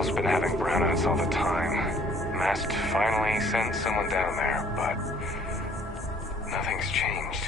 hotel's been having brownouts all the time. Mast finally sent someone down there, but nothing's changed.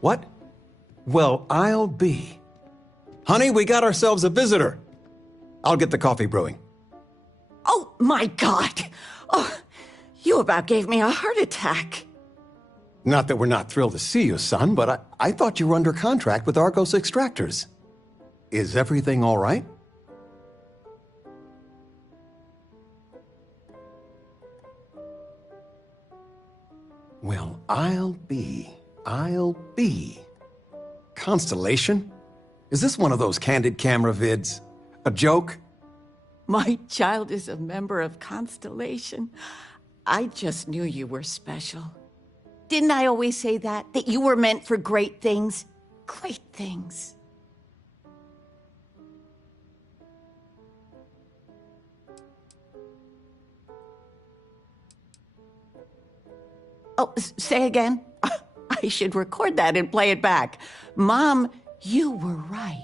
What? Well, I'll be. Honey, we got ourselves a visitor. I'll get the coffee brewing. Oh, my God. Oh, you about gave me a heart attack. Not that we're not thrilled to see you, son, but I thought you were under contract with Argos Extractors. Is everything all right? Well, I'll be. Constellation? Is this one of those candid camera vids? A joke? My child is a member of Constellation. I just knew you were special. Didn't I always say that? That you were meant for great things? Great things. Oh, say again? I should record that and play it back. Mom, you were right.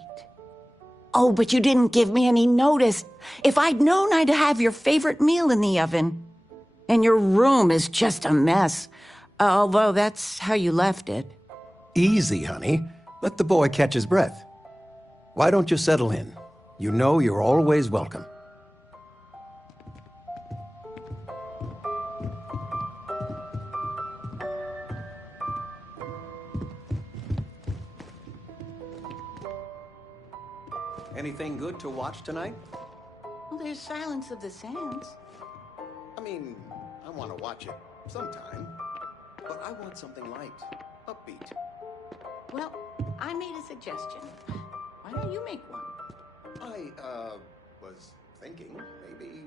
Oh, but you didn't give me any notice. If I'd known, I'd have your favorite meal in the oven. And your room is just a mess. Although that's how you left it. Easy, honey. Let the boy catch his breath. Why don't you settle in? You know you're always welcome. Anything good to watch tonight? Well, there's Silence of the Sands. I mean, I want to watch it sometime. But I want something light, upbeat. Well, I made a suggestion. Why don't you make one? I, was thinking maybe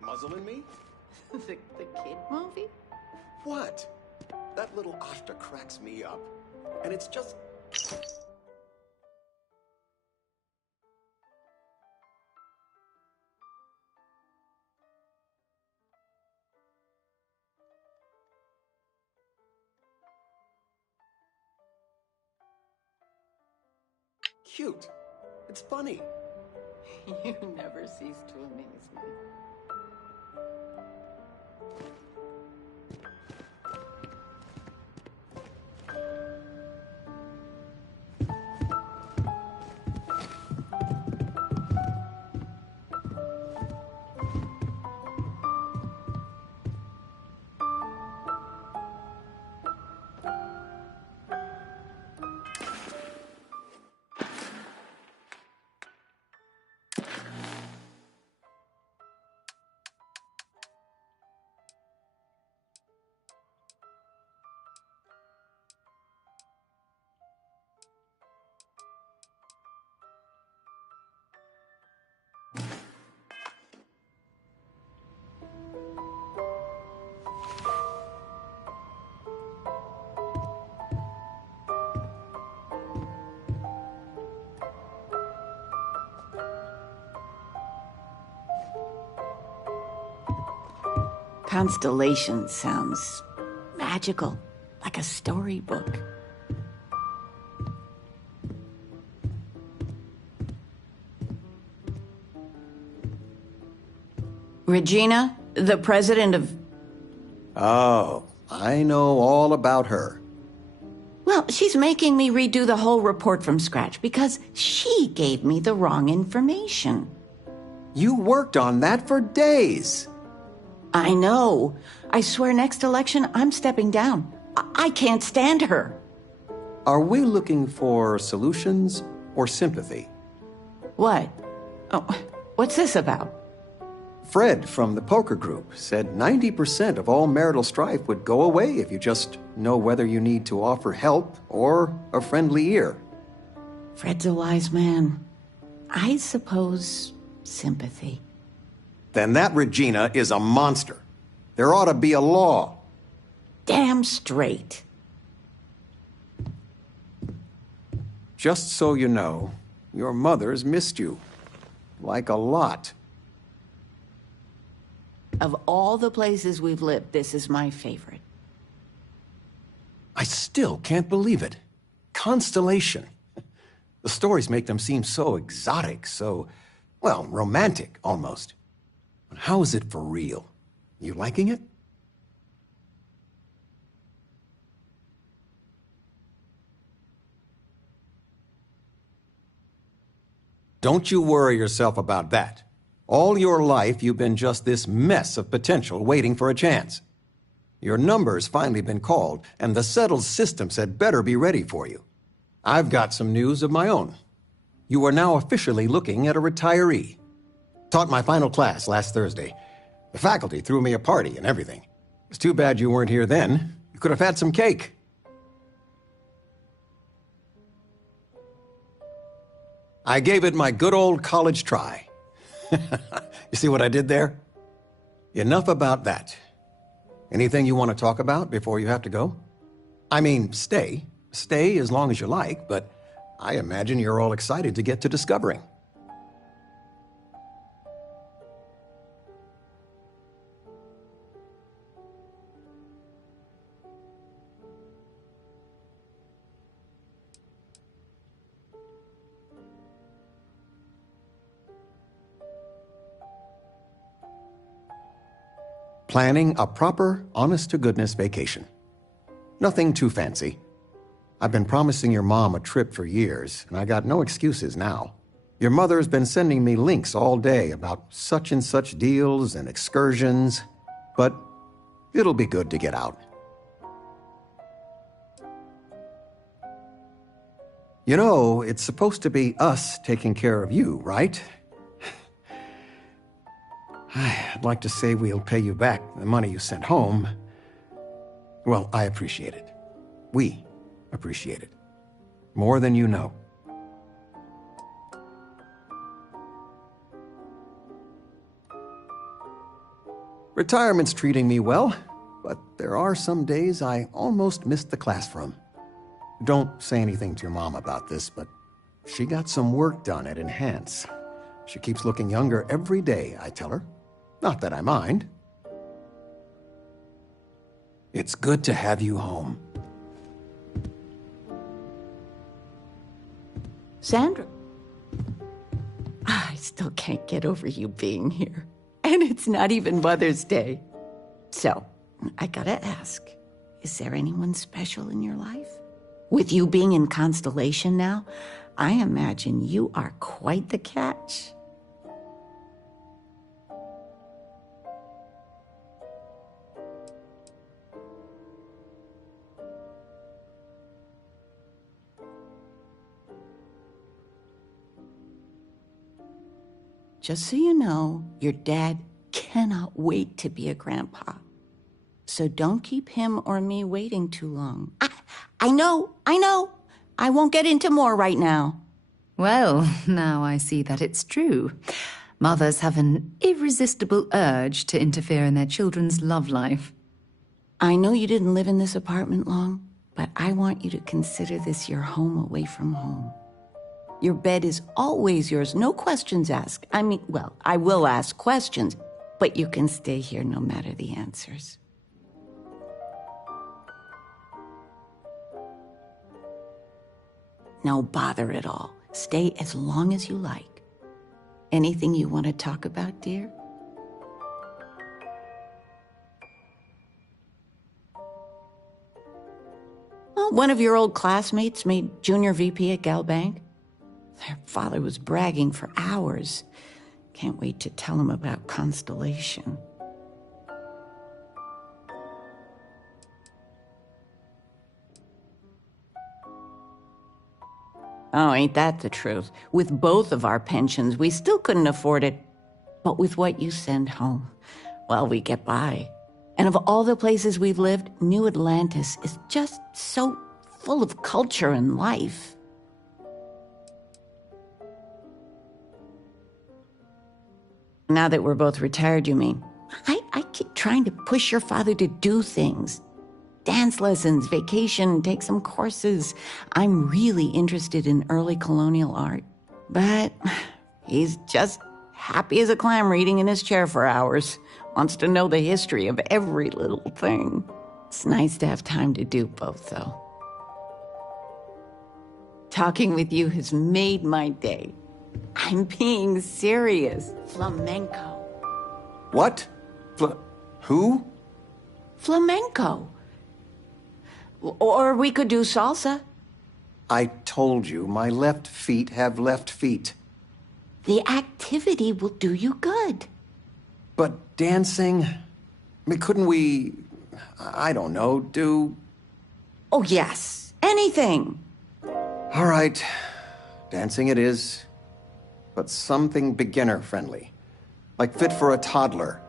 Muzzle and Me? the kid movie? What? That little Ashta cracks me up. And it's just... cute. It's funny. You never cease to amaze me. Constellation sounds magical, like a storybook. Regina, the president of... Oh, I know all about her. Well, she's making me redo the whole report from scratch because she gave me the wrong information. You worked on that for days. I know. I swear next election, I'm stepping down. I can't stand her. Are we looking for solutions or sympathy? What? Oh, what's this about? Fred from the poker group said 90% of all marital strife would go away if you just know whether you need to offer help or a friendly ear. Fred's a wise man. I suppose sympathy. Then that Regina is a monster. There ought to be a law. Damn straight. Just so you know, your mother's missed you. Like a lot. Of all the places we've lived, this is my favorite. I still can't believe it. Constellation. The stories make them seem so exotic, so, well, romantic, almost. But how is it for real? You liking it? Don't you worry yourself about that. All your life, you've been just this mess of potential waiting for a chance. Your number's finally been called, and the settled systems had better be ready for you. I've got some news of my own. You are now officially looking at a retiree. Taught my final class last Thursday. The faculty threw me a party and everything. It's too bad you weren't here then. You could have had some cake. I gave it my good old college try. You see what I did there? Enough about that. Anything you want to talk about before you have to go? I mean, stay. Stay as long as you like, but I imagine you're all excited to get to discovering. Planning a proper, honest-to-goodness vacation. Nothing too fancy. I've been promising your mom a trip for years, and I got no excuses now. Your mother's been sending me links all day about such and such deals and excursions, but it'll be good to get out. You know, it's supposed to be us taking care of you, right? I'd like to say we'll pay you back the money you sent home. Well, I appreciate it. We appreciate it. More than you know. Retirement's treating me well, but there are some days I almost missed the classroom. Don't say anything to your mom about this, but she got some work done at Enhance. She keeps looking younger every day, I tell her. Not that I mind. It's good to have you home. Sandra. I still can't get over you being here. And it's not even Mother's Day. So, I gotta ask, is there anyone special in your life? With you being in Constellation now, I imagine you are quite the catch. Just so you know, your dad cannot wait to be a grandpa. So don't keep him or me waiting too long. I know. I won't get into more right now. Well, now I see that it's true. Mothers have an irresistible urge to interfere in their children's love life. I know you didn't live in this apartment long, but I want you to consider this your home away from home. Your bed is always yours, no questions asked. I mean, well, I will ask questions, But you can stay here no matter the answers. No bother at all. Stay as long as you like. Anything you want to talk about, dear? Well, one of your old classmates made junior VP at Gal Bank. Their father was bragging for hours. Can't wait to tell him about Constellation. Oh, ain't that the truth? With both of our pensions, we still couldn't afford it. But with what you send home, well, we get by. And of all the places we've lived, New Atlantis is just so full of culture and life. Now that we're both retired, you mean? I keep trying to push your father to do things. Dance lessons, vacation, take some courses. I'm really interested in early colonial art. But he's just happy as a clam reading in his chair for hours. Wants to know the history of every little thing. It's nice to have time to do both, though. Talking with you has made my day. I'm being serious. Flamenco. What? Who? Flamenco. Or we could do salsa. I told you, my left feet have left feet. The activity will do you good. But dancing? I mean, couldn't we, I don't know, do... Oh, yes. Anything. All right. Dancing it is. But something beginner-friendly. Like fit for a toddler.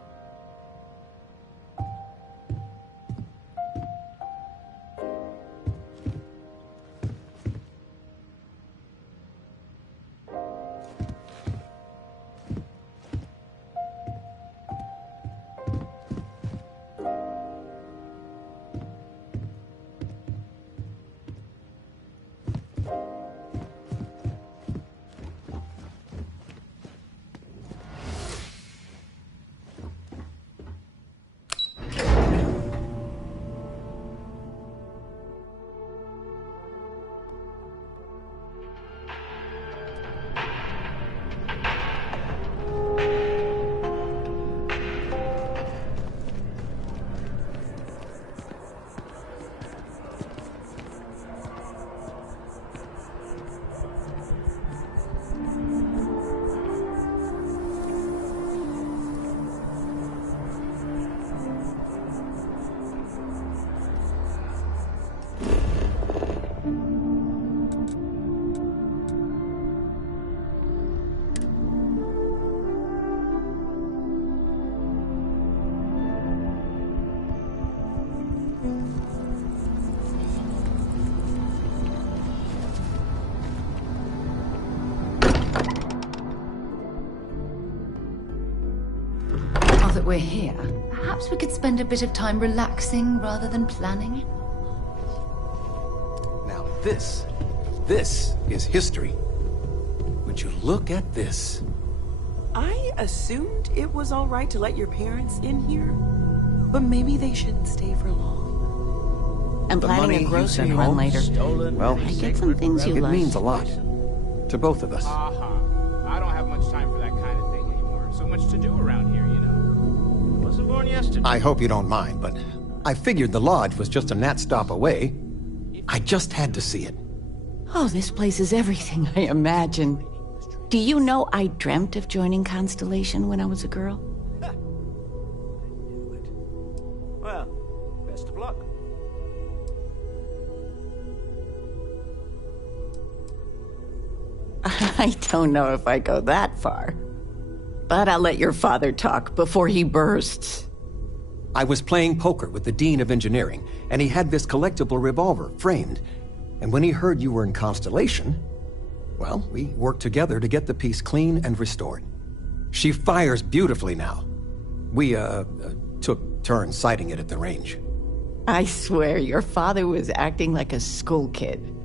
That we're here, perhaps we could spend a bit of time relaxing rather than planning. Now this is history. Would you look at this? I assumed it was all right to let your parents in here, but maybe they shouldn't stay for long. I'm planning a grocery run later. Well, I get some things you it like. means a lot. To both of us. I don't have much time for that kind of thing anymore. So much to do around here, you know. I wasn't born yesterday. I hope you don't mind, but I figured the lodge was just a gnat stop away. I just had to see it. Oh, this place is everything I imagined. Do you know I dreamt of joining Constellation when I was a girl? Well, best of luck. I don't know if I go that far. But I'll let your father talk before he bursts. I was playing poker with the Dean of Engineering, and he had this collectible revolver framed. And when he heard you were in Constellation, well, we worked together to get the piece clean and restored. She fires beautifully now. We, took turns sighting it at the range. I swear your father was acting like a school kid.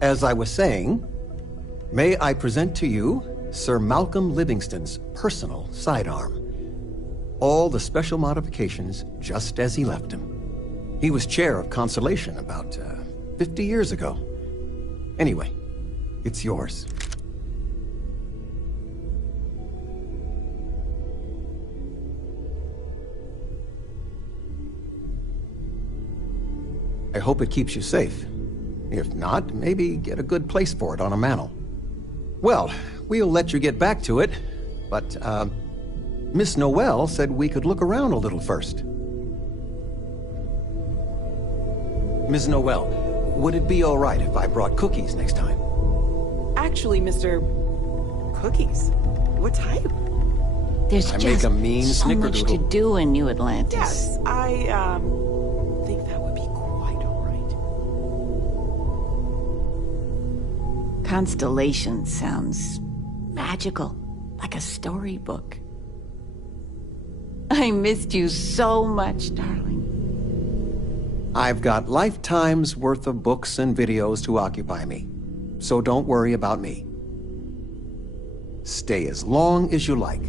As I was saying, may I present to you Sir Malcolm Livingston's personal sidearm. All the special modifications just as he left them. He was chair of Constellation about 50 years ago. Anyway, it's yours. I hope it keeps you safe. If not, maybe get a good place for it on a mantle. Well, we'll let you get back to it, but, Miss Noel said we could look around a little first. Ms. Noel, would it be all right if I brought cookies next time? Actually, Mr. Cookies? What type? There's I just make a mean so much to snickerdoodle. do in New Atlantis. Yes, I, think that would be quite all right. Constellation sounds magical, like a storybook. I missed you so much, darling. I've got lifetimes worth of books and videos to occupy me, so don't worry about me. Stay as long as you like.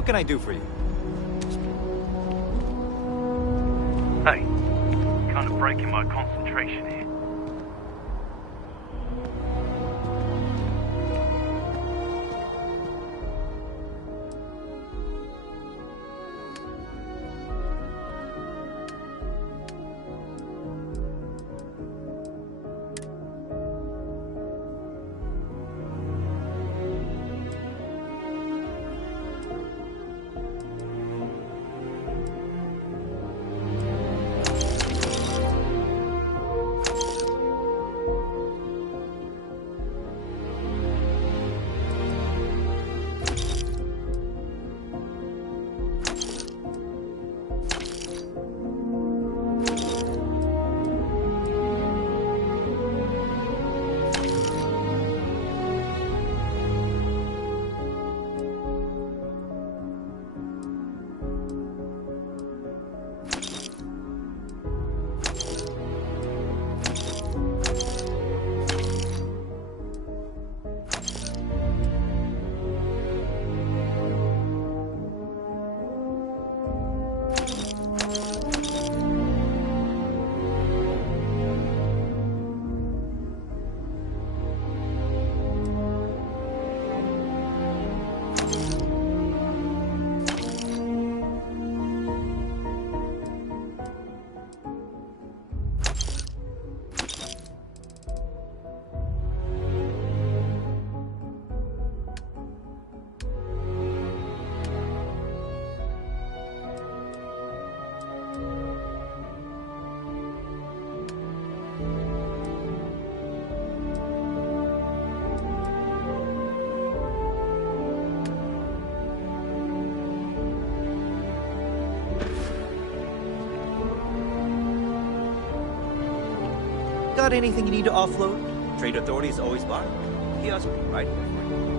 What can I do for you? Hey, kind of breaking my concentration here. Got anything you need to offload? Trade authorities always buy. Kiosk right here for you.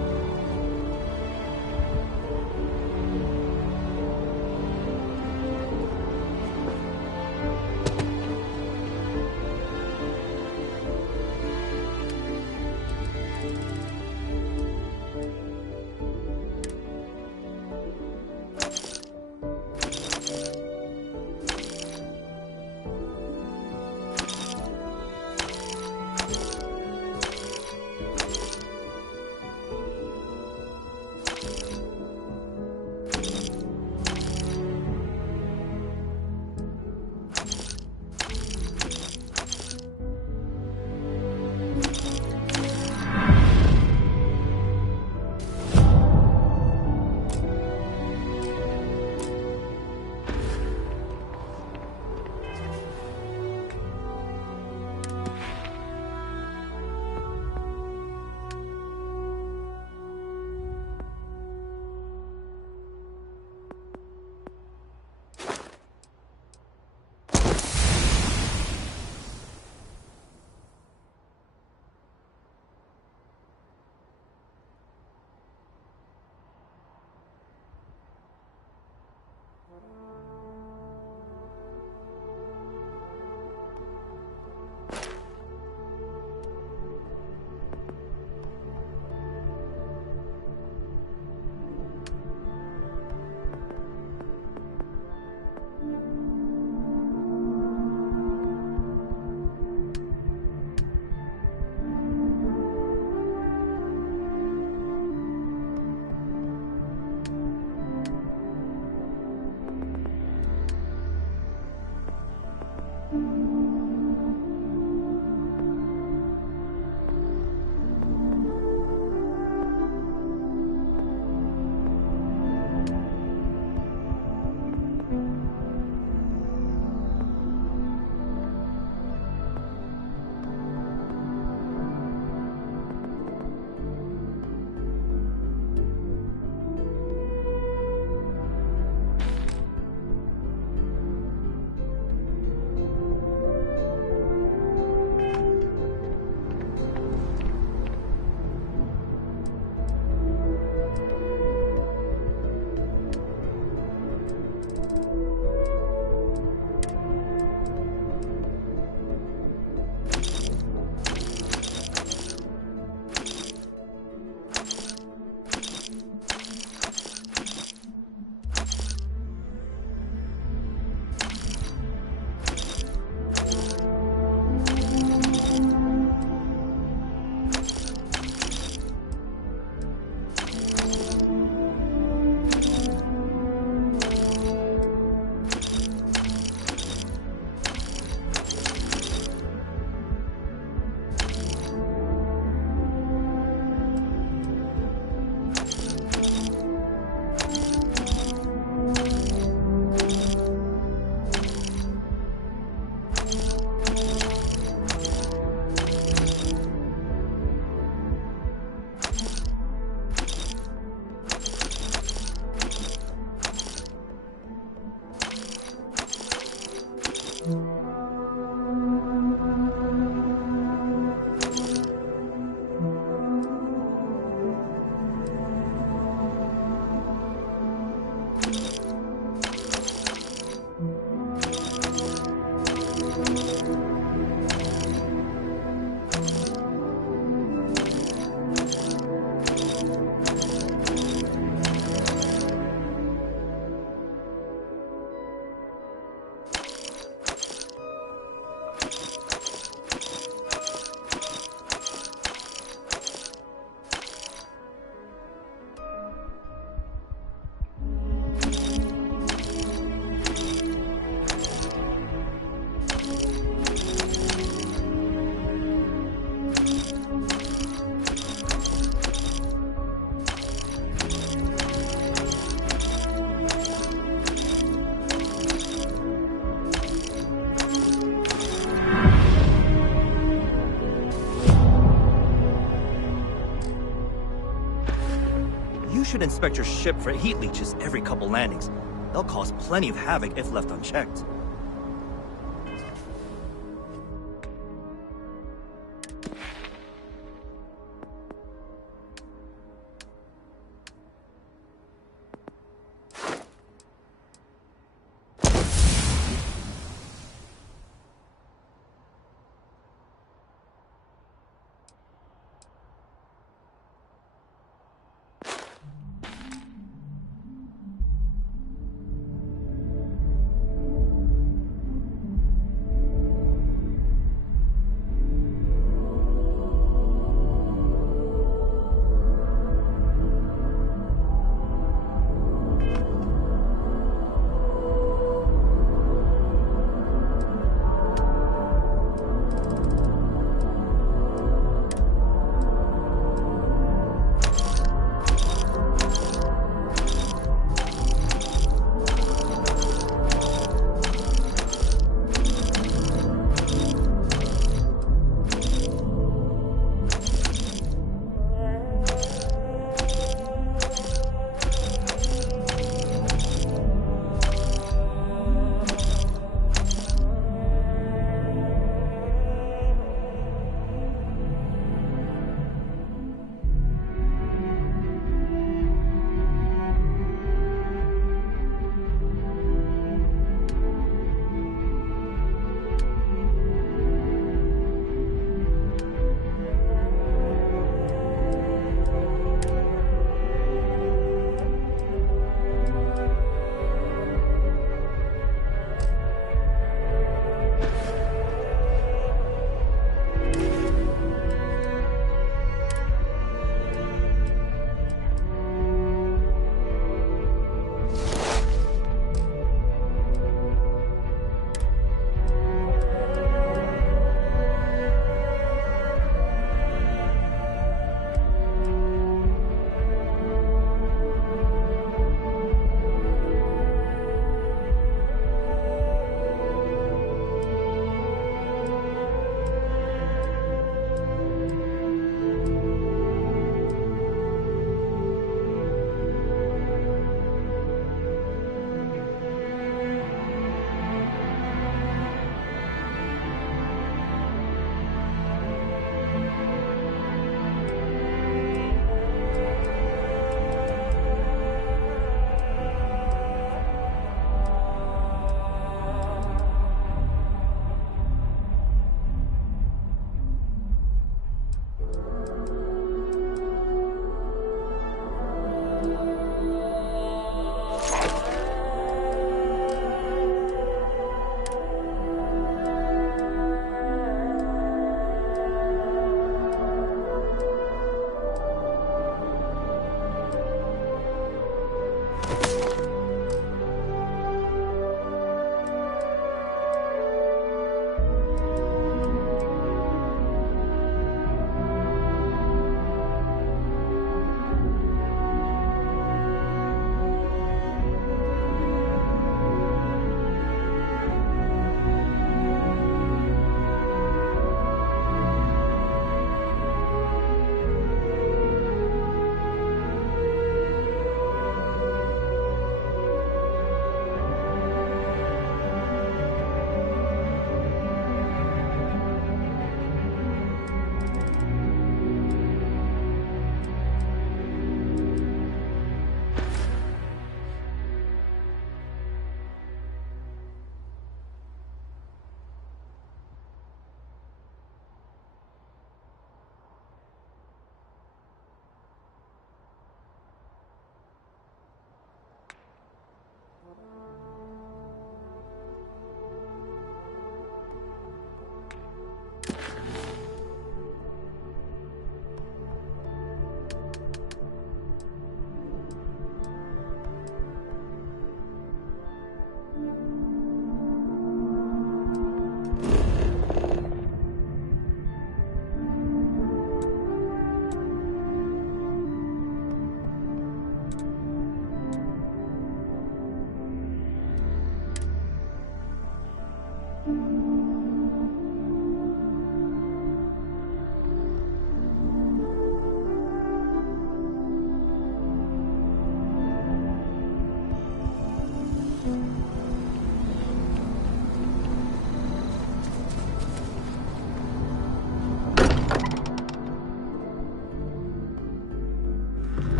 should inspect your ship for heat leeches every couple landings. They'll cause plenty of havoc if left unchecked.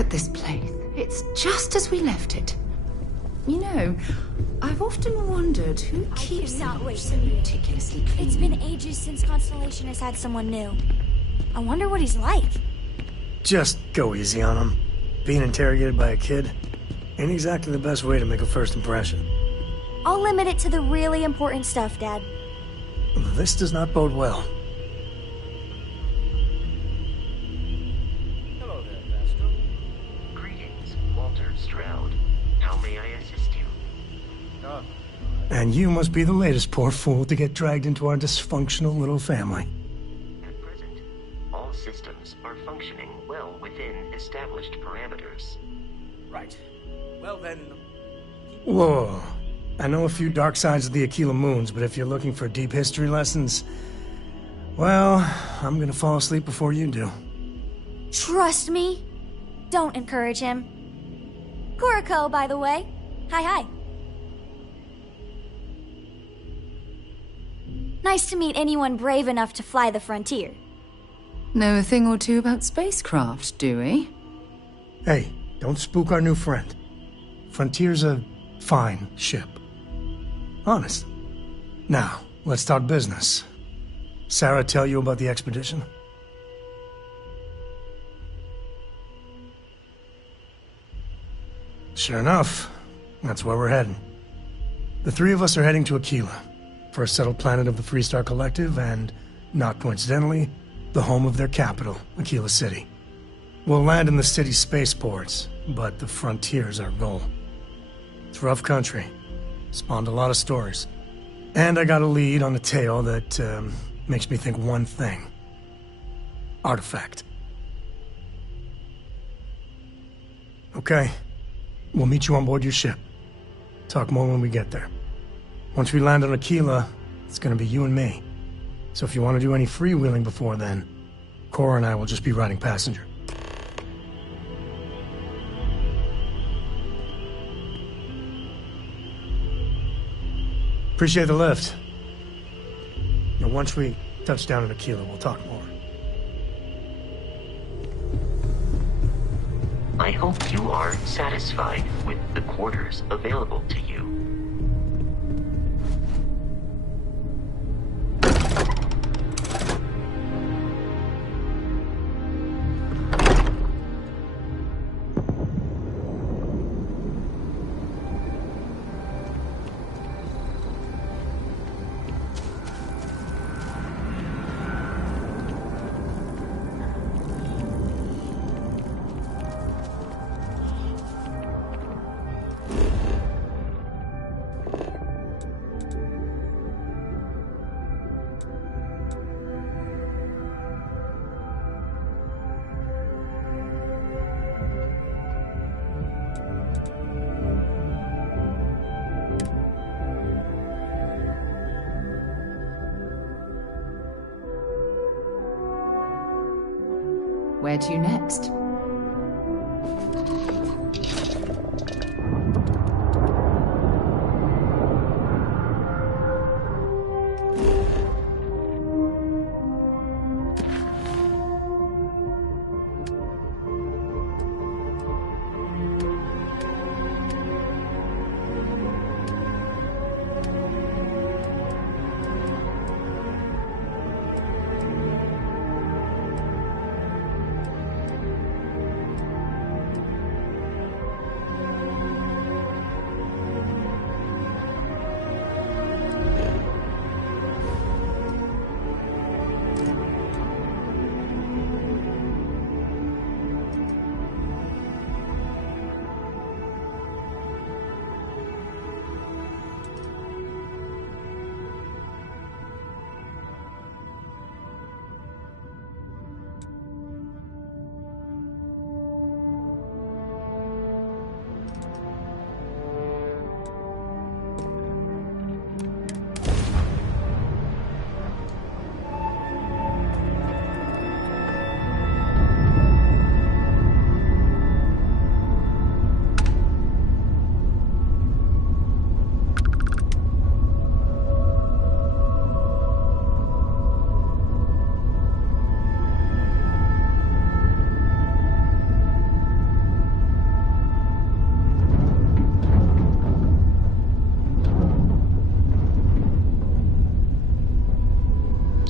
at this place. It's just as we left it. You know, I've often wondered who keeps cannot it wait so to meet him. meticulously clean. It's been ages since Constellation has had someone new. I wonder what he's like. Just go easy on him. Being interrogated by a kid ain't exactly the best way to make a first impression. I'll limit it to the really important stuff, Dad. This does not bode well. Hello there, Vasco. Greetings, Walter Stroud. How may I assist you? Oh, And you must be the latest poor fool to get dragged into our dysfunctional little family. At present, all systems are functioning well within established parameters. right. Well then, Whoa. I know a few dark sides of the Aquila Moons, but if you're looking for deep history lessons, well, I'm gonna fall asleep before you do. Trust me. Don't encourage him. Kuriko, by the way. Hi. Nice to meet anyone brave enough to fly the frontier. Know a thing or two about spacecraft, do we? Hey, don't spook our new friend. Frontier's a fine ship. Honest. Now, let's talk business. Sarah tell you about the expedition? Sure enough, that's where we're heading. The three of us are heading to Aquila, first settled planet of the Freestar Collective, and, not coincidentally, the home of their capital, Aquila City. We'll land in the city's spaceports, but the frontier's our goal. It's rough country. Spawned a lot of stories. And I got a lead on a tale that makes me think one thing. Artifact. Okay. We'll meet you on board your ship. Talk more when we get there. Once we land on Aquila, it's gonna be you and me. So if you want to do any freewheeling before then, Cora and I will just be riding passenger. Appreciate the lift. Now, once we touch down in Aquila, we'll talk more. I hope you are satisfied with the quarters available to you. Where to next?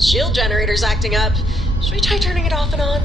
Shield generator's acting up. Should we try turning it off and on?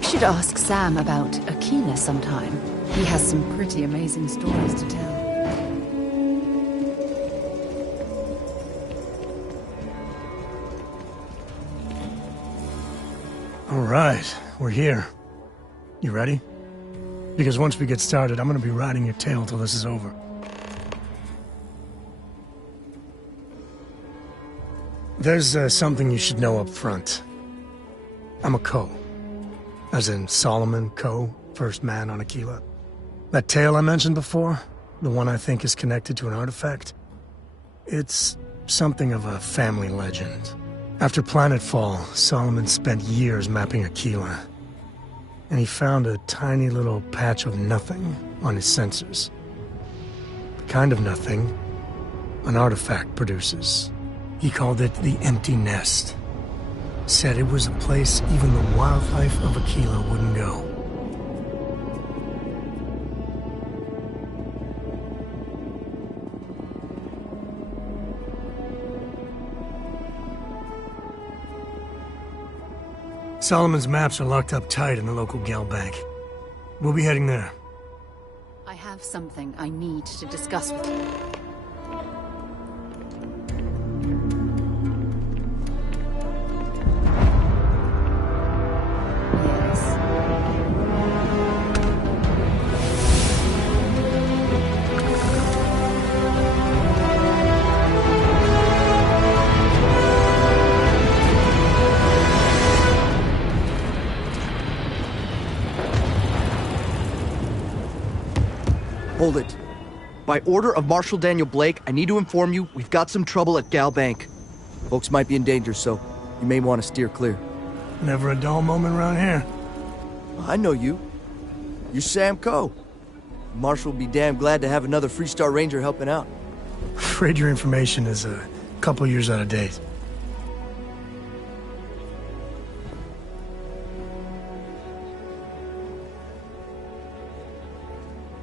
Should ask Sam about Aquila sometime. He has some pretty amazing stories to tell. All right, we're here. You ready? Because once we get started, I'm gonna be riding your tail till this is over. There's something you should know up front. I'm a Co. As in Solomon Co., first man on Aquila. That tale I mentioned before, the one I think is connected to an artifact, it's something of a family legend. After Planetfall, Solomon spent years mapping Aquila, and he found a tiny little patch of nothing on his sensors. The kind of nothing an artifact produces. He called it the Empty Nest. Said it was a place even the wildlife of Aquila wouldn't go. Solomon's maps are locked up tight in the local gal bank. We'll be heading there. I have something I need to discuss with you. Hold it. By order of Marshal Daniel Blake, I need to inform you we've got some trouble at Gal Bank. Folks might be in danger, so you may want to steer clear. Never a dull moment around here. I know you. You're Sam Coe. Marshal will be damn glad to have another Freestar Ranger helping out. Afraid your information is a couple years out of date.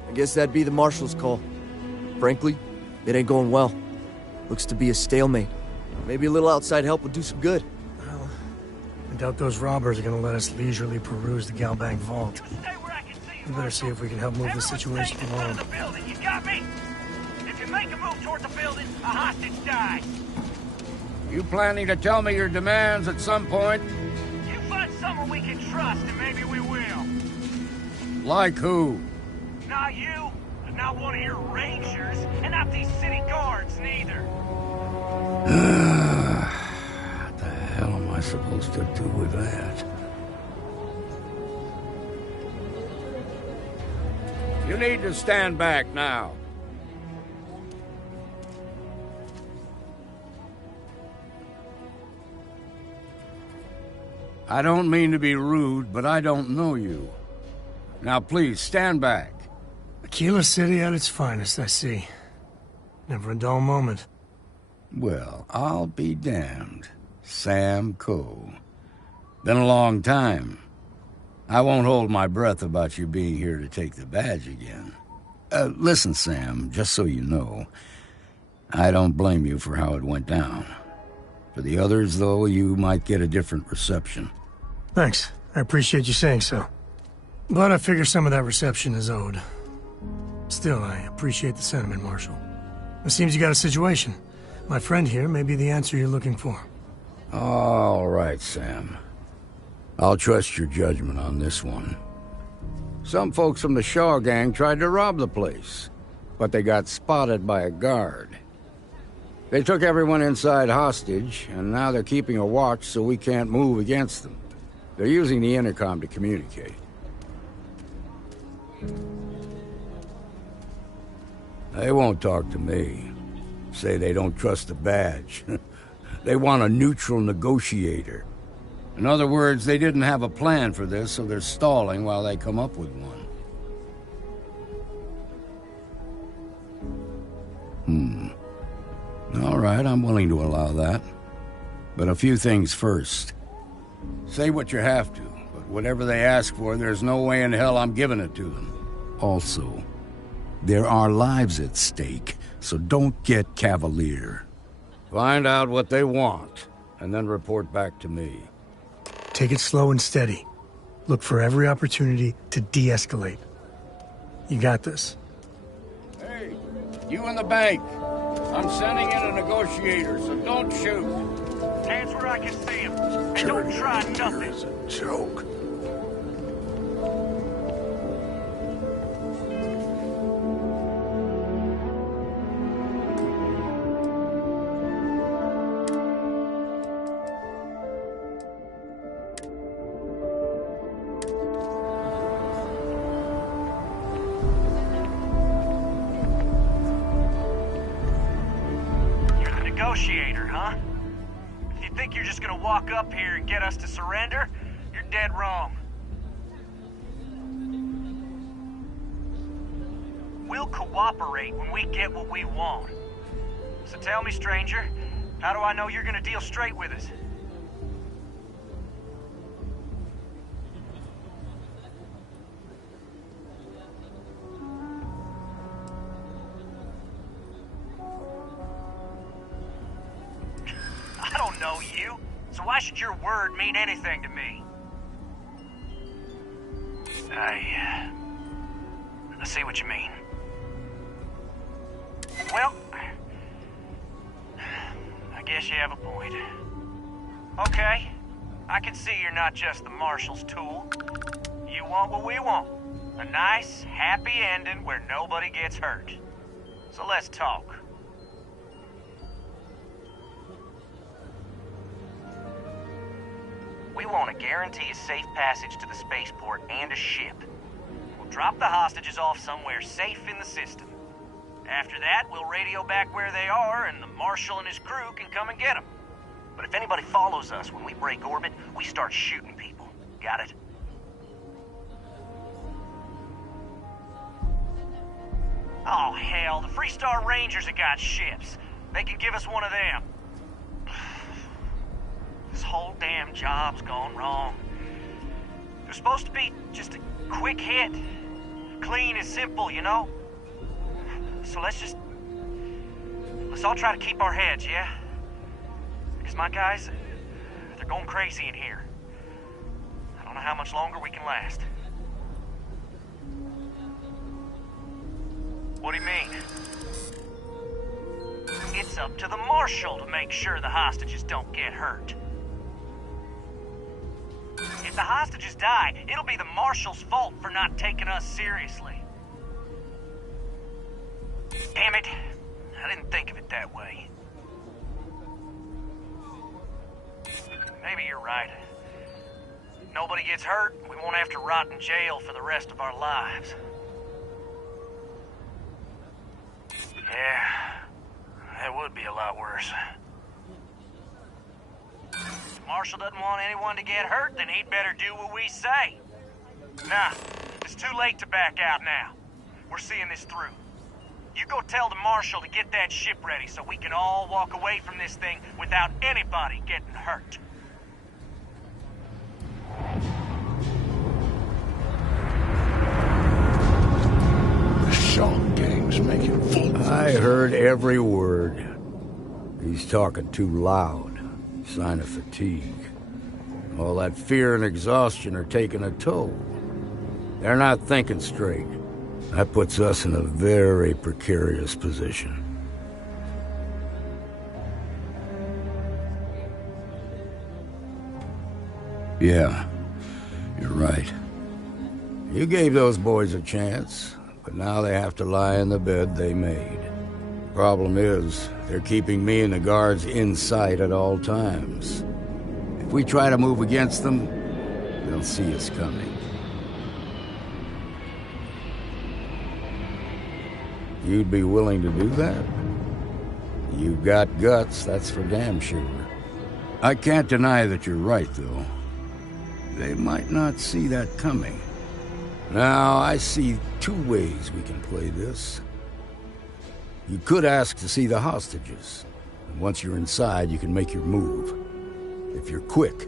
I guess that'd be the Marshal's call. Frankly, it ain't going well. Looks to be a stalemate. Maybe a little outside help would do some good. Well, I doubt those robbers are gonna let us leisurely peruse the Galbank vault. We better see if we can help move the situation along. You got me? If you make a move toward the building, a hostage dies. You planning to tell me your demands at some point? You find someone we can trust, and maybe we will. Like who? Not you, not one of your rangers, and not these city guards, neither. What the hell am I supposed to do with that? You need to stand back now. I don't mean to be rude, but I don't know you. Now please, stand back. Aquila City at its finest, I see. Never a dull moment. Well, I'll be damned. Sam Coe. Been a long time. I won't hold my breath about you being here to take the badge again. Listen, Sam, just so you know, I don't blame you for how it went down. For the others, though, you might get a different reception. Thanks. I appreciate you saying so. But I figure some of that reception is owed. Still, I appreciate the sentiment, Marshal. It seems you got a situation. My friend here may be the answer you're looking for. All right, Sam. I'll trust your judgment on this one. Some folks from the Shaw gang tried to rob the place, but they got spotted by a guard. They took everyone inside hostage, and now they're keeping a watch so we can't move against them. They're using the intercom to communicate. They won't talk to me. Say they don't trust the badge. They want a neutral negotiator. In other words, they didn't have a plan for this, so they're stalling while they come up with one. All right, I'm willing to allow that. But a few things first. Say what you have to, but whatever they ask for, there's no way in hell I'm giving it to them. Also, there are lives at stake, so don't get cavalier. Find out what they want, and then report back to me. Take it slow and steady. Look for every opportunity to de-escalate. You got this. Hey, you in the bank. I'm sending in a negotiator, so don't shoot. Hands where I can see him. And don't try nothing. It's a joke. Negotiator, huh? If you think you're just gonna walk up here and get us to surrender, you're dead wrong. We'll cooperate when we get what we want. So tell me, stranger, how do I know you're gonna deal straight with us? I don't know you, so why should your word mean anything to me? I see what you mean. Well, I guess you have a point. Okay, I can see you're not just the Marshal's tool. You want what we want. A nice, happy ending where nobody gets hurt. So let's talk. We want to guarantee a safe passage to the spaceport and a ship. We'll drop the hostages off somewhere safe in the system. After that, we'll radio back where they are, and the Marshal and his crew can come and get them. But if anybody follows us when we break orbit, we start shooting people. Got it? Oh, hell, the Freestar Rangers have got ships. They can give us one of them. This whole damn job's gone wrong. It was supposed to be just a quick hit. Clean and simple, you know? So let's all try to keep our heads, yeah? Because my guys, they're going crazy in here. know how much longer we can last. What do you mean? It's up to the Marshal to make sure the hostages don't get hurt. If the hostages die, it'll be the Marshal's fault for not taking us seriously. Damn it. I didn't think of it that way. Maybe you're right. Nobody gets hurt, we won't have to rot in jail for the rest of our lives. Yeah, that would be a lot worse. If the Marshal doesn't want anyone to get hurt, then he'd better do what we say. Nah, it's too late to back out now. We're seeing this through. You go tell the Marshal to get that ship ready so we can all walk away from this thing without anybody getting hurt. The Shaw gang's making fools. I heard every word. He's talking too loud. Sign of fatigue. All that fear and exhaustion are taking a toll. They're not thinking straight. That puts us in a very precarious position. Yeah, you're right. You gave those boys a chance, but now they have to lie in the bed they made. Problem is, they're keeping me and the guards in sight at all times. If we try to move against them, they'll see us coming. You'd be willing to do that? You've got guts, that's for damn sure. I can't deny that you're right, though. They might not see that coming. Now, I see two ways we can play this. You could ask to see the hostages. And once you're inside, you can make your move. If you're quick,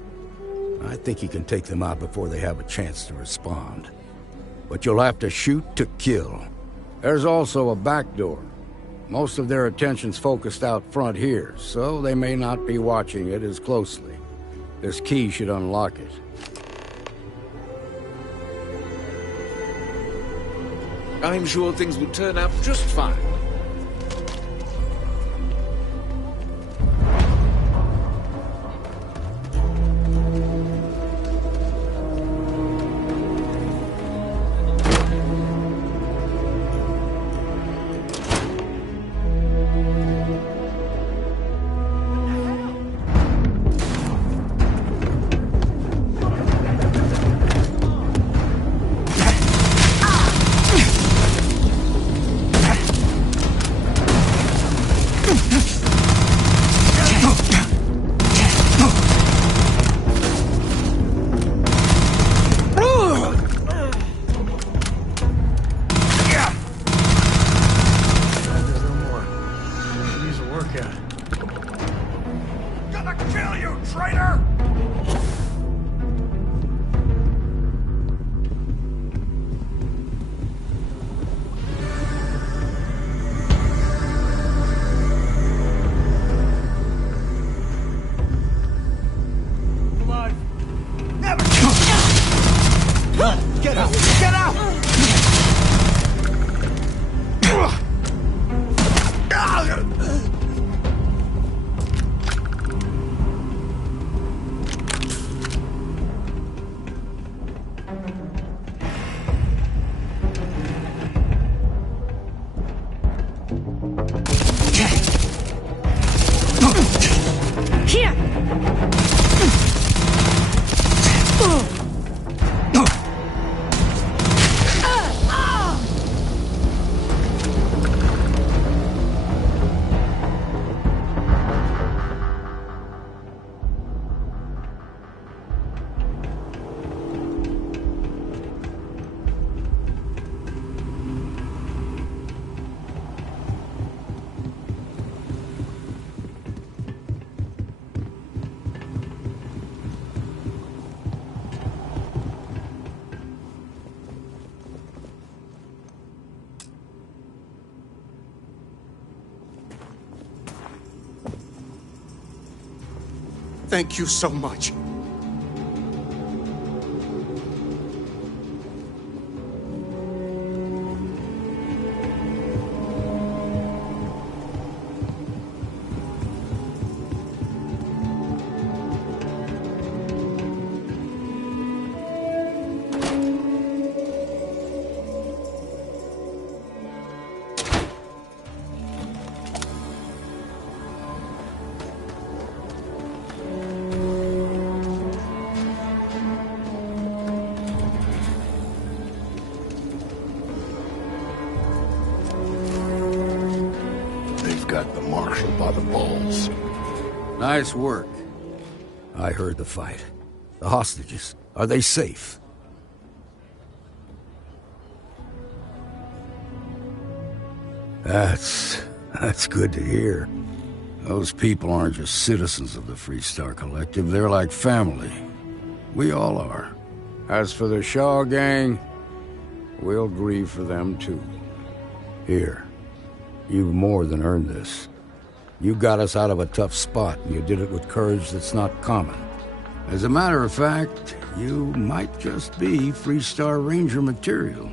I think you can take them out before they have a chance to respond. But you'll have to shoot to kill. There's also a back door. Most of their attention's focused out front here, so they may not be watching it as closely. This key should unlock it. I'm sure things will turn out just fine. Thank you so much. the balls. Nice work. I heard the fight. The hostages, are they safe? That's good to hear. Those people aren't just citizens of the Freestar Collective, they're like family. We all are. As for the Shaw gang, we'll grieve for them too. Here, you've more than earned this. You got us out of a tough spot, and you did it with courage that's not common. As a matter of fact, you might just be Freestar Ranger material.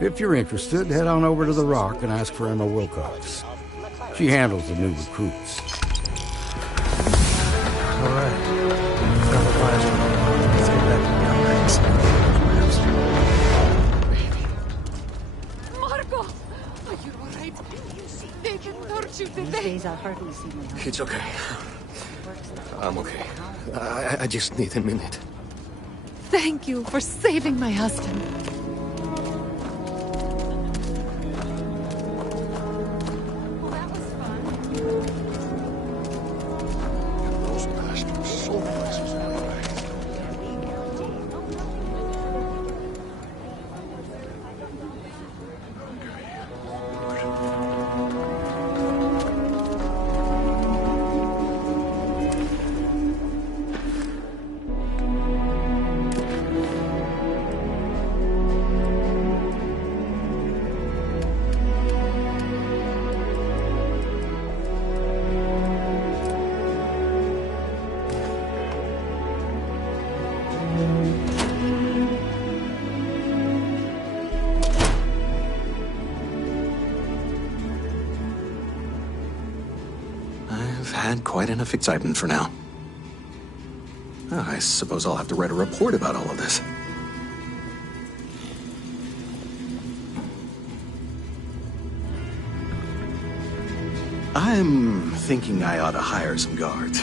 If you're interested, head on over to the Rock and ask for Emma Wilcox. She handles the new recruits. All right. Got the last one. Say that to Marco! Are you alright? They didn't hurt you, did they? These days I hardly see my husband. It's okay. I'm okay. I just need a minute. Thank you for saving my husband. I've had quite enough excitement for now. I suppose I'll have to write a report about all of this. I'm thinking I ought to hire some guards.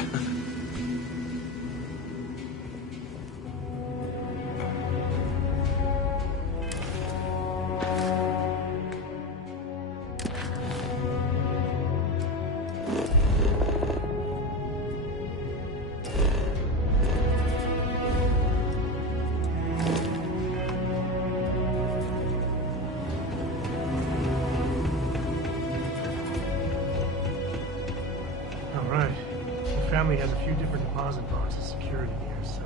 Family has a few different deposit boxes secured in here, so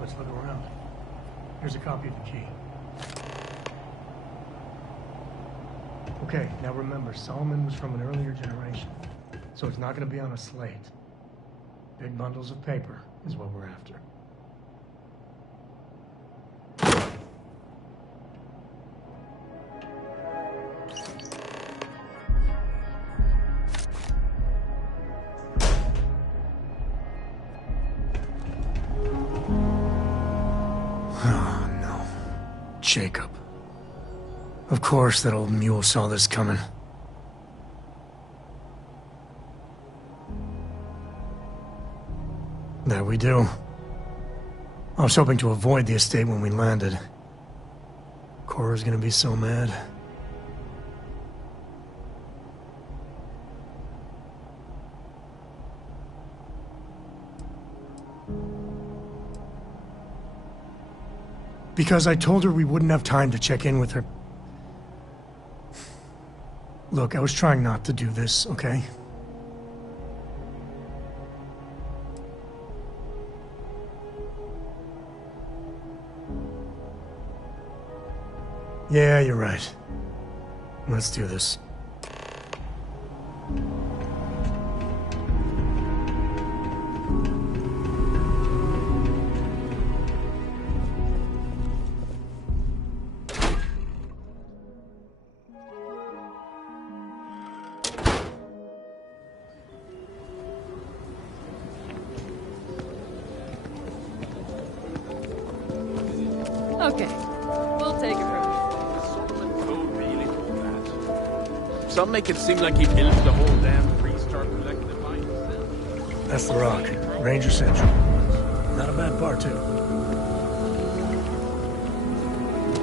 let's look around. Here's a copy of the key. Okay, now remember, Solomon was from an earlier generation, so it's not going to be on a slate. Big bundles of paper is what we're after. Jacob. Of course that old mule saw this coming. There we do. I was hoping to avoid the estate when we landed. Cora's gonna be so mad. Because I told her we wouldn't have time to check in with her. Look, I was trying not to do this, okay? Yeah, you're right. Let's do this. Okay, we'll take it from here. Some make it seem like he built the whole damn Freestar Collective by himself. That's the Rock. Ranger Central. Not a bad part, too.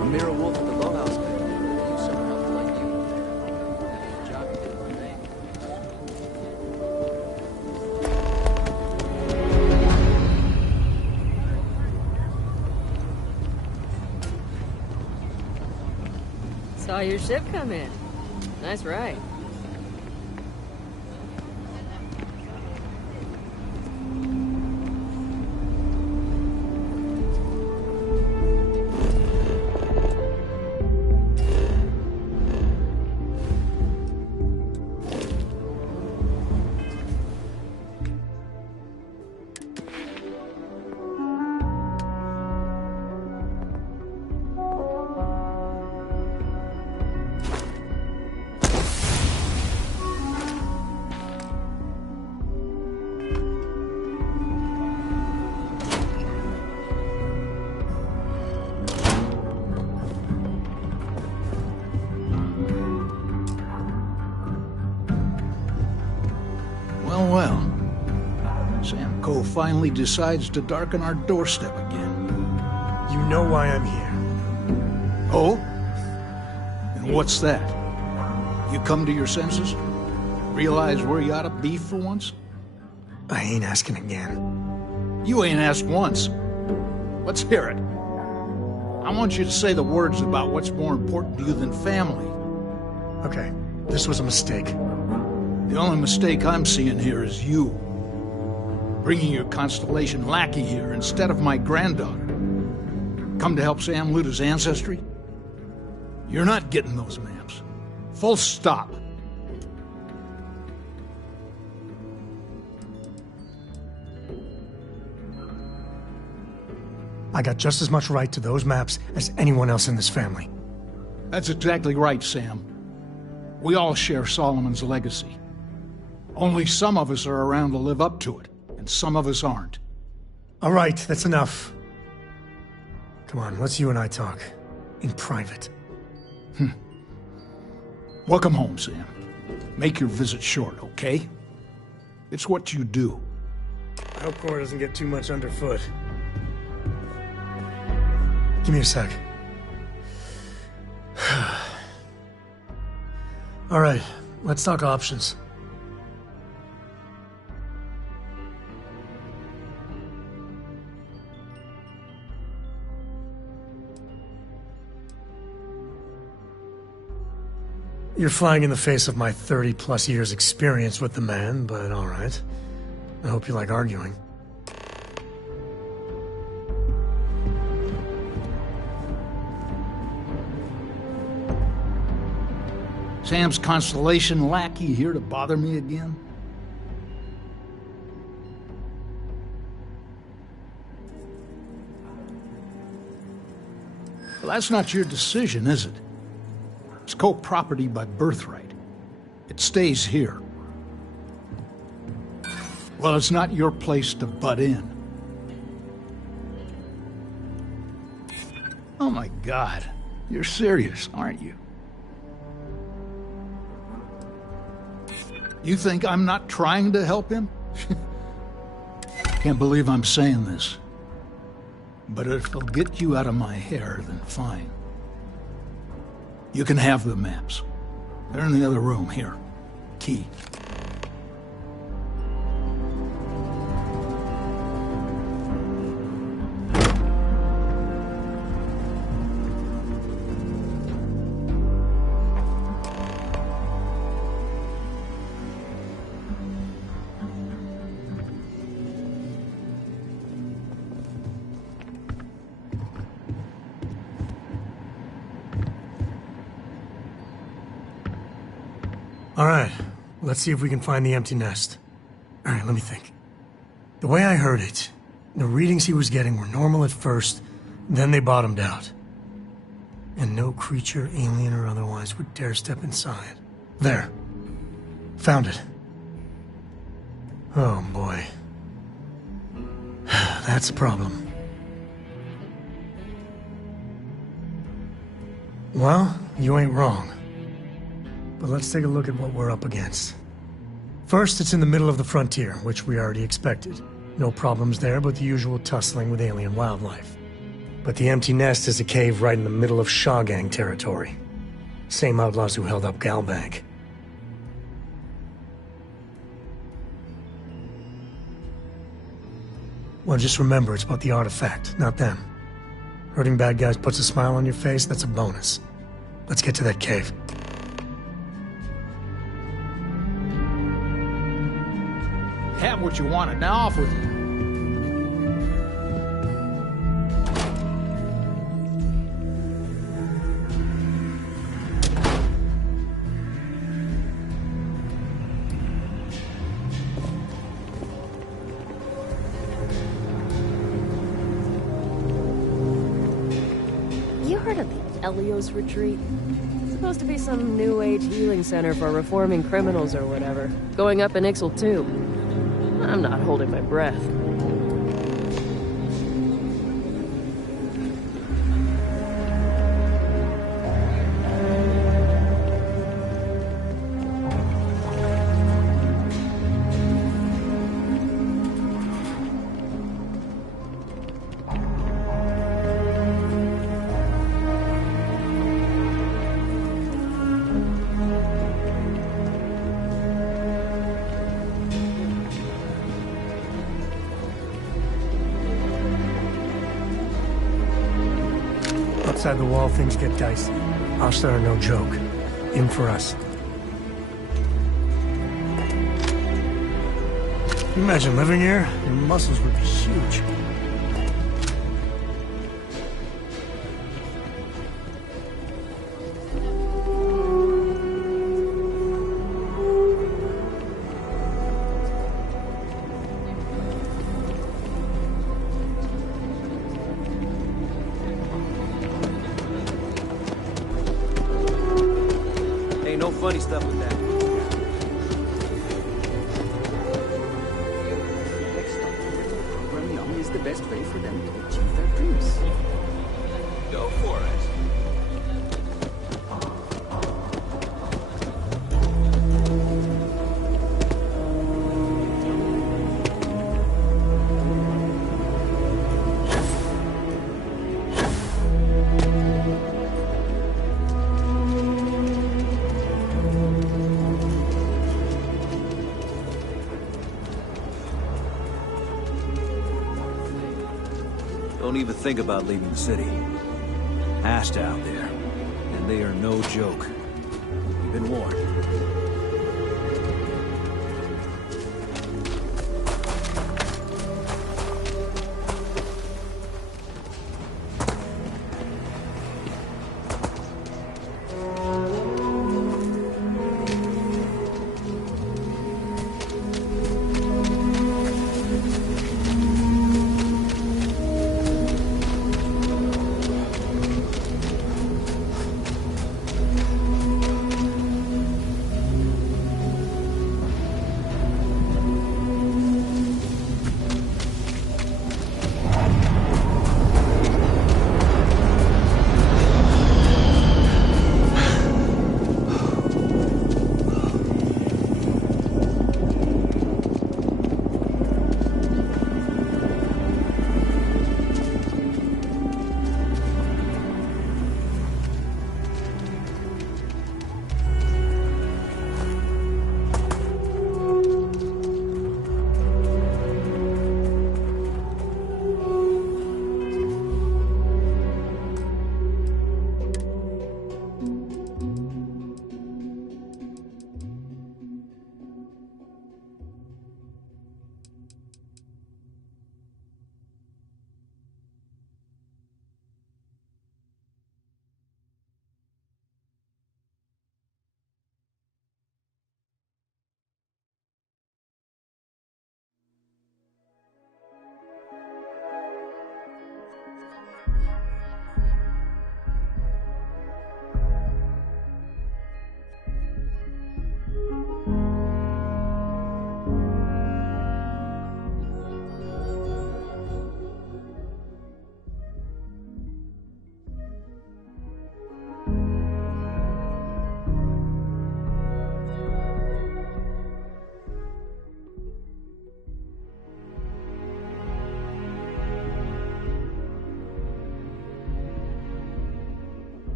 A mirror wolf at the longhouse, man. Saw your ship come in. Nice ride. Well. Sam Coe finally decides to darken our doorstep again. You know why I'm here. Oh? And what's that? You come to your senses? Realize where you ought to be for once? I ain't asking again. You ain't asked once. Let's hear it. I want you to say the words about what's more important to you than family. Okay, this was a mistake. The only mistake I'm seeing here is you. Bringing your Constellation lackey here instead of my granddaughter. Come to help Sam loot his ancestry? You're not getting those maps. Full stop. I got just as much right to those maps as anyone else in this family. That's exactly right, Sam. We all share Solomon's legacy. Only some of us are around to live up to it, and some of us aren't. All right, that's enough. Come on, let's you and I talk. In private. Welcome home, Sam. Make your visit short, okay? It's what you do. I hope Cora doesn't get too much underfoot. Give me a sec. All right, let's talk options. You're flying in the face of my 30-plus years experience with the man, but all right. I hope you like arguing. Sam's Constellation lackey here to bother me again? Well, that's not your decision, is it? It's co-property by birthright. It stays here. Well, it's not your place to butt in. Oh my God. You're serious, aren't you? You think I'm not trying to help him? Can't believe I'm saying this. But if it'll get you out of my hair, then fine. You can have the maps. They're in the other room, here. Key. All right, let's see if we can find the empty nest. All right, let me think. The way I heard it, the readings he was getting were normal at first, then they bottomed out. And no creature, alien or otherwise, would dare step inside. There. Found it. Oh, boy. That's a problem. Well, you ain't wrong. But let's take a look at what we're up against. First, it's in the middle of the frontier, which we already expected. No problems there, but the usual tussling with alien wildlife. But the empty nest is a cave right in the middle of Shaw Gang territory. Same outlaws who held up Galbank. Well, just remember, it's about the artifact, not them. Hurting bad guys puts a smile on your face, that's a bonus. Let's get to that cave. Have what you wanted. Now off with you. You heard of the Elios Retreat? It's supposed to be some new age healing center for reforming criminals or whatever. Going up in Ixel too. I'm not holding my breath. Outside the wall, things get dicey. Hostile are no joke. In for us. Imagine living here. Your muscles would be huge. No funny stuff with that. Program young is the best way for them to achieve their dreams. Go for it. Don't even think about leaving the city. Asta out there, and they are no joke. You've been warned.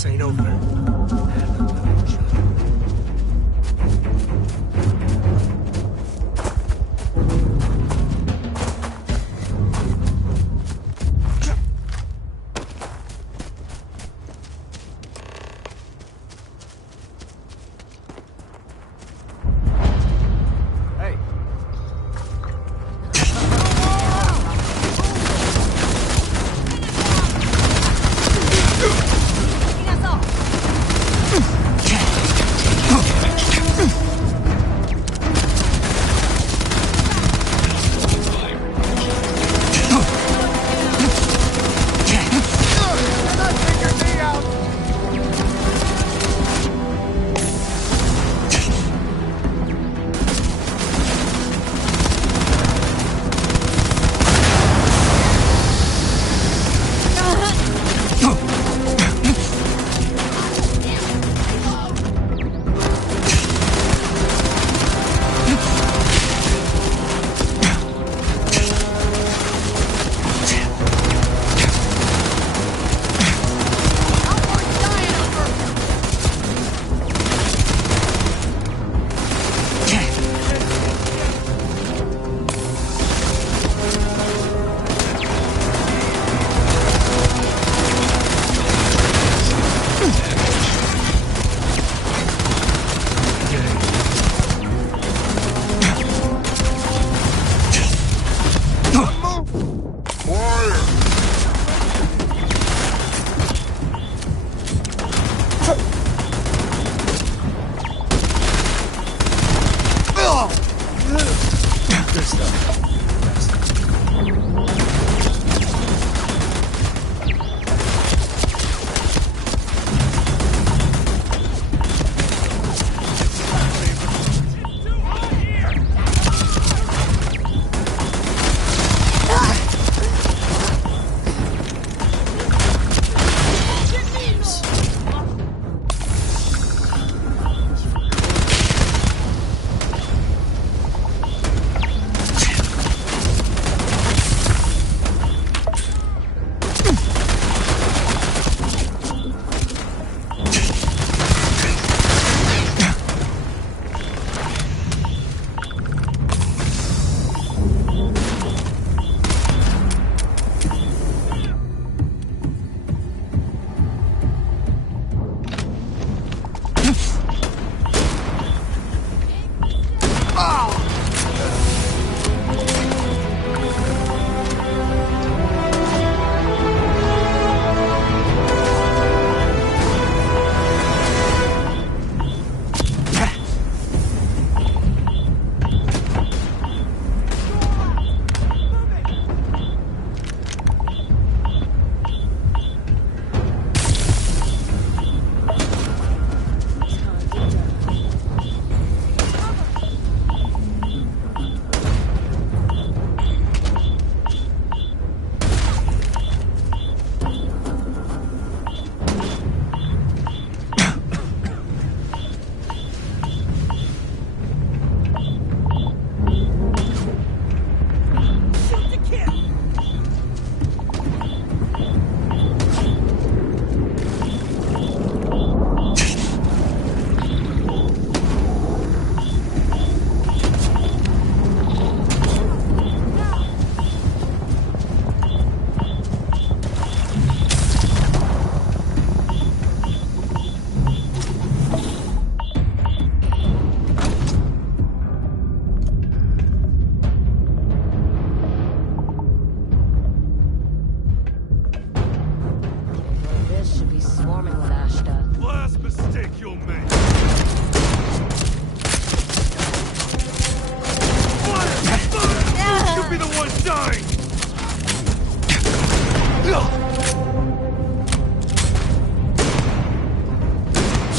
This ain't over.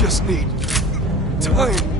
Just need time.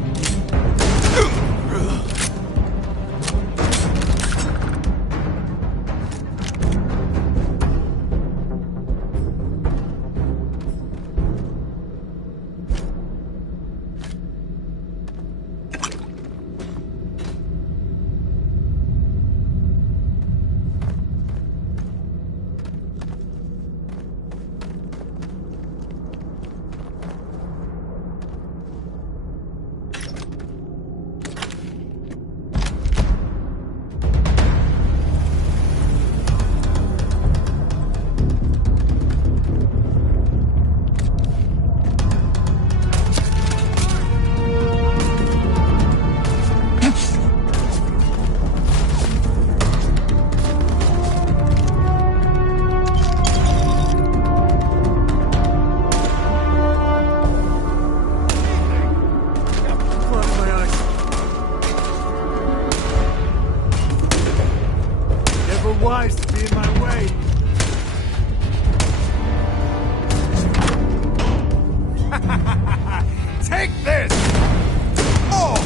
wise to be in my way. Take this! Oh!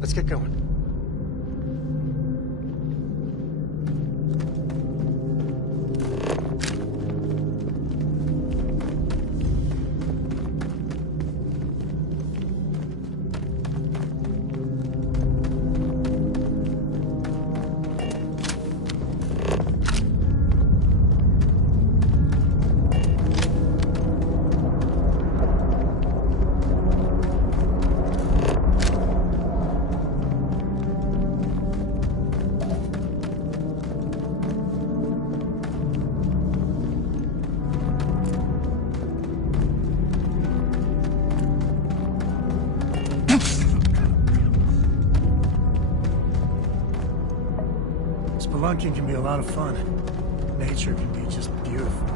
Let's get going. Spelunking can be a lot of fun. Nature can be just beautiful.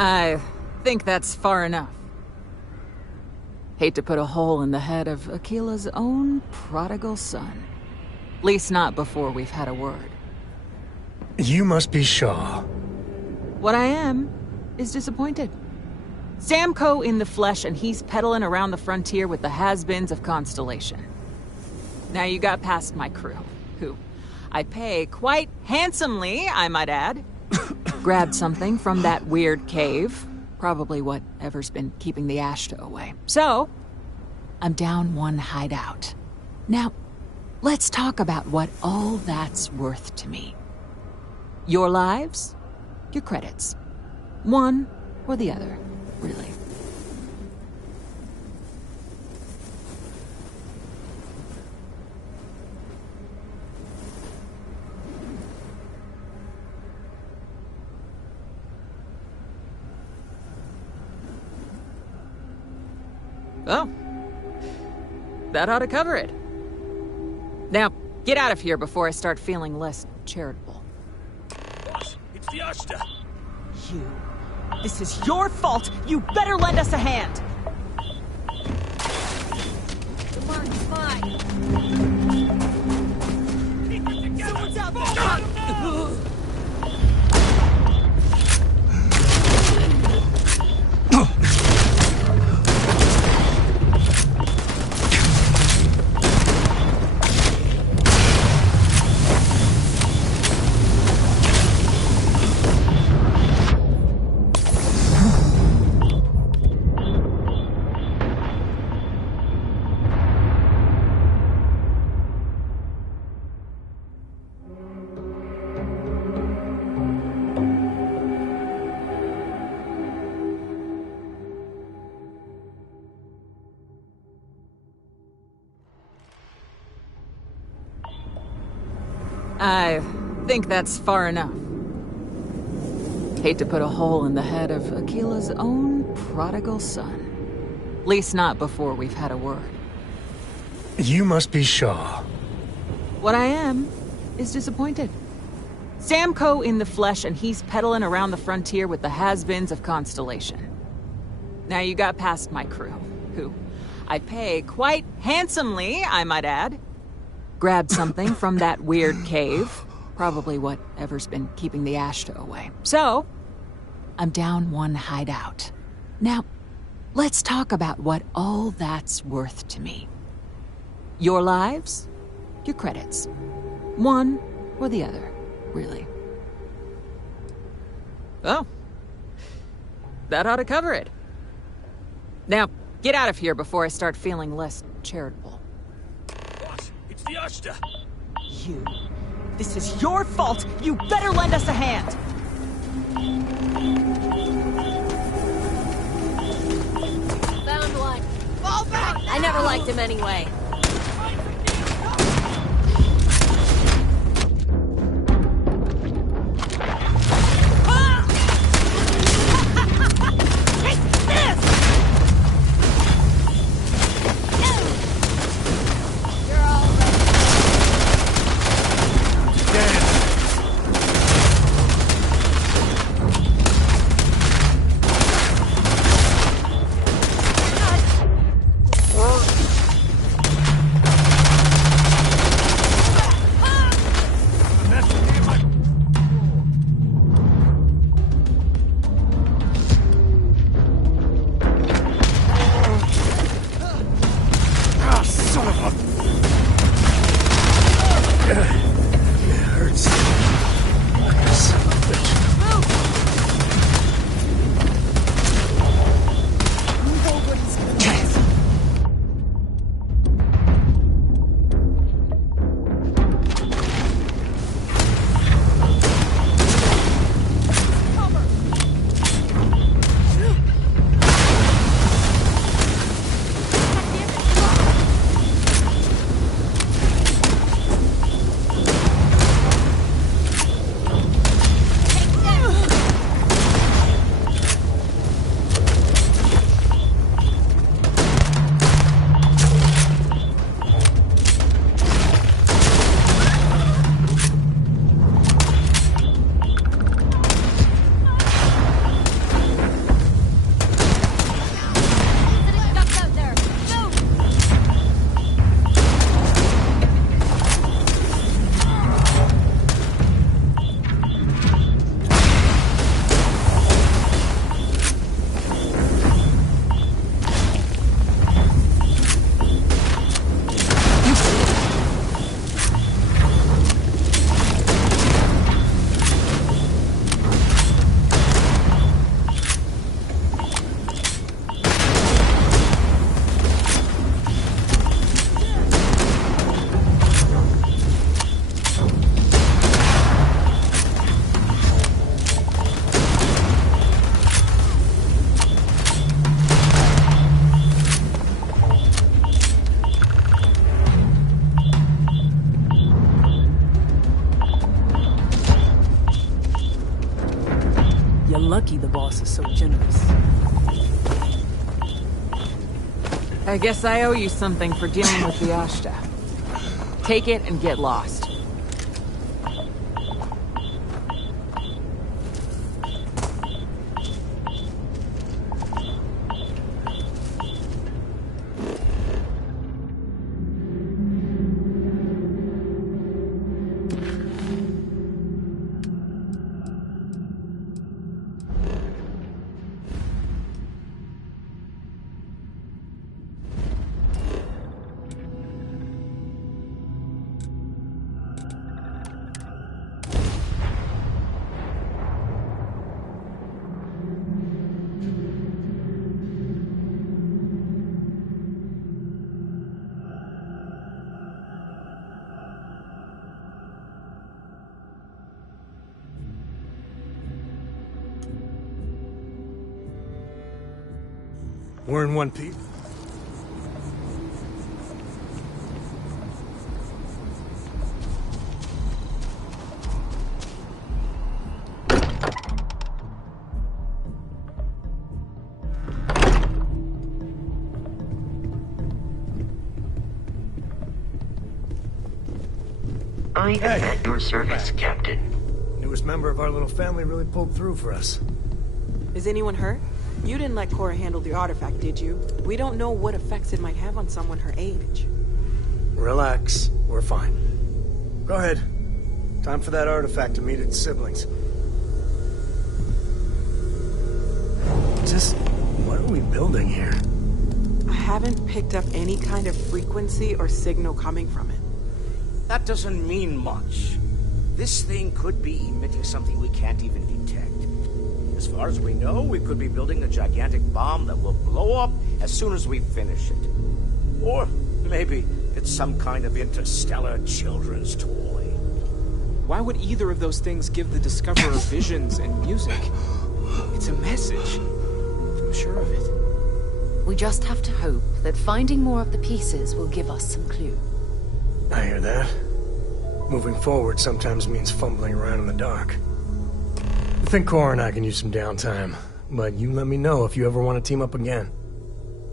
I think that's far enough. Hate to put a hole in the head of Akila's own prodigal son. Least not before we've had a word. You must be Shaw. What I am is disappointed. Samco in the flesh, and he's peddling around the frontier with the has-beens of Constellation. Now you got past my crew, who I pay quite handsomely, I might add. Grabbed something from that weird cave. Probably whatever's been keeping the Ashta away. So, I'm down one hideout. Now, let's talk about what all that's worth to me. Your lives, your credits. One or the other, really. Oh. that ought to cover it. Now, get out of here before I start feeling less charitable. Boss, it's the Ashta. You. This is your fault! You better lend us a hand! The mark is mine. Someone's out there! I think that's far enough. Hate to put a hole in the head of Akila's own prodigal son. At least not before we've had a word. You must be Shaw. What I am is disappointed. Sam Coe in the flesh, and he's peddling around the frontier with the has-beens of Constellation. Now you got past my crew, who I pay quite handsomely, I might add. Grabbed something from that weird cave. Probably whatever's been keeping the Ashta away. So, I'm down one hideout. Now, let's talk about what all that's worth to me. Your lives, your credits. One or the other, really. Oh. That ought to cover it. Now, get out of here before I start feeling less charitable. Boss, it's the Ashta. You. This is your fault! You better lend us a hand! Found one. Fall back! I never liked him anyway. Lucky the boss is so generous. I guess I owe you something for dealing with the Ashta. Take it and get lost. We're in one piece. I am at your service, Captain. Newest member of our little family really pulled through for us. Is anyone hurt? You didn't let Cora handle the artifact, did you? We don't know what effects it might have on someone her age. Relax. We're fine. Go ahead. Time for that artifact to meet its siblings. Just what are we building here? I haven't picked up any kind of frequency or signal coming from it. That doesn't mean much. This thing could be emitting something we can't even detect. As far as we know, we could be building a gigantic bomb that will blow up as soon as we finish it. Or maybe it's some kind of interstellar children's toy. Why would either of those things give the Discoverer visions and music? It's a message. I'm sure of it. We just have to hope that finding more of the pieces will give us some clue. I hear that. Moving forward sometimes means fumbling around in the dark. I think Cora and I can use some downtime, but you let me know if you ever want to team up again.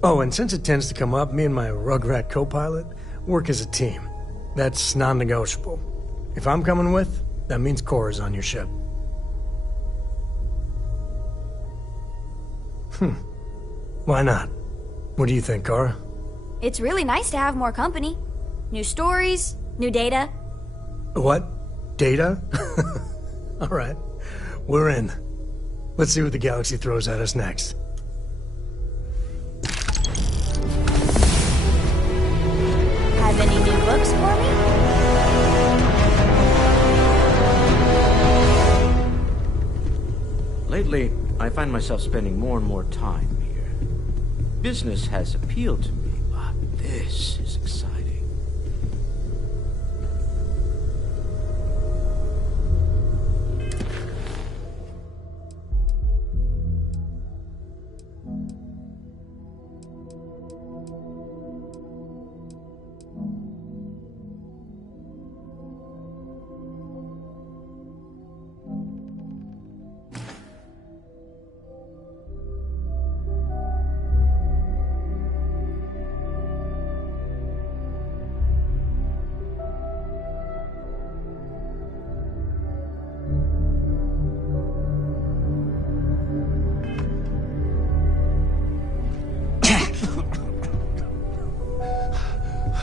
Oh, and since it tends to come up, me and my Rugrat co-pilot work as a team. That's non-negotiable. If I'm coming with, that means Cora's on your ship. Why not? What do you think, Cora? It's really nice to have more company. New stories, new data. What? Data? All right. We're in. Let's see what the galaxy throws at us next. Have any new books for me? Lately, I find myself spending more and more time here. Business has appealed to me, but this is exciting.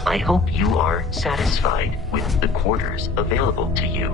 I hope you are satisfied with the quarters available to you.